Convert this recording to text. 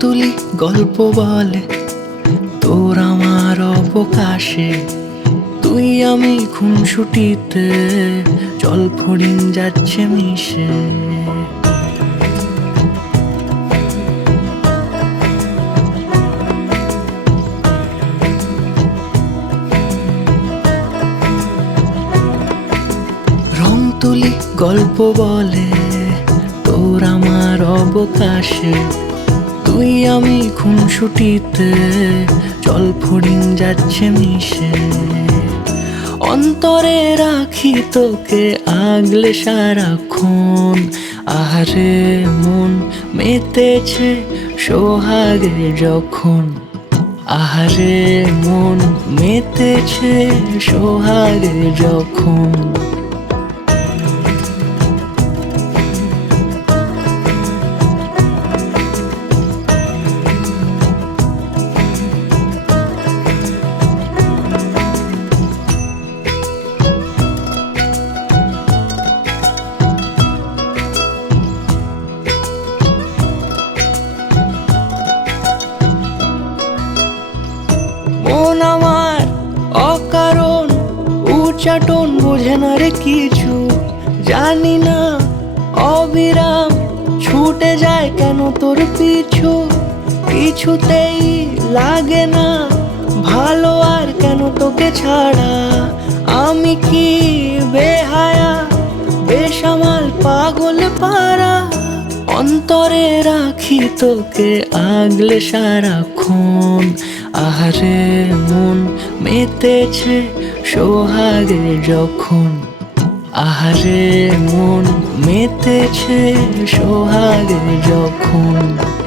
তুলি গল্প বলে, তোর আমার অবকাশে। তুই আমি খুনসুটিতে জল ফড়িং যাচ্ছে মিশে। রং তুলি গল্প বলে, তোর আমার অবকাশে। তুই আমি খুনসুটিতে জল ফড়িং যাচ্ছে মিশে। অন্তরে রাখি তোকে আগলে সারাক্ষণ। আহারে মন মেতেছে সোহাগে যখন। আহারে মন মেতেছে সোহাগে যখন। মন আমার অকারণ উচ্চাটন বোঝে না রে কিছু। জানি না অবিরাম ছুটে যায় কেন তোর পিছু। কিছুতেই লাগে না ভালো আর কেন তোকে ছাড়া। আমি কি বেহায়া, বেসামাল, পাগল পারা অন্তরে রাখি তোকে আগলে সারাক্ষণ। আহারে মন মেতেছে সোহাগে যখন। আহারে মন মেতেছে সোহাগে যখন।